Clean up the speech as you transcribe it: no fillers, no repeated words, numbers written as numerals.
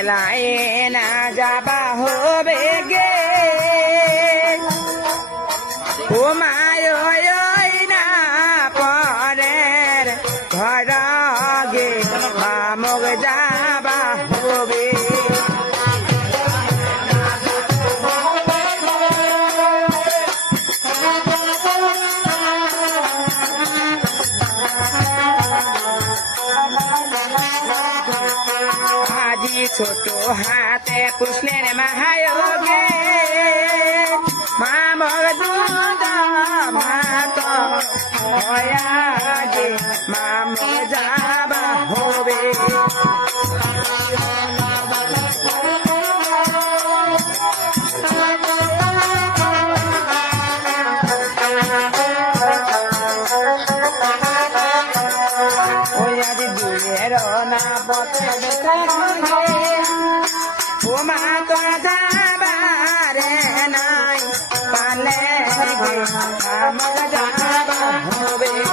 মেলায় না যাবা হবে গে ও মায় না পরের ঘর গে মামগ যাবা হবে আজি ছোট হাতে পুষলেন মাহায়োগে মামগ দুধ ভাত হয়াগে মামগ যাবা হবে না পথে ও মা তো যাবারে নাই পালে গে আমার যাবা হবে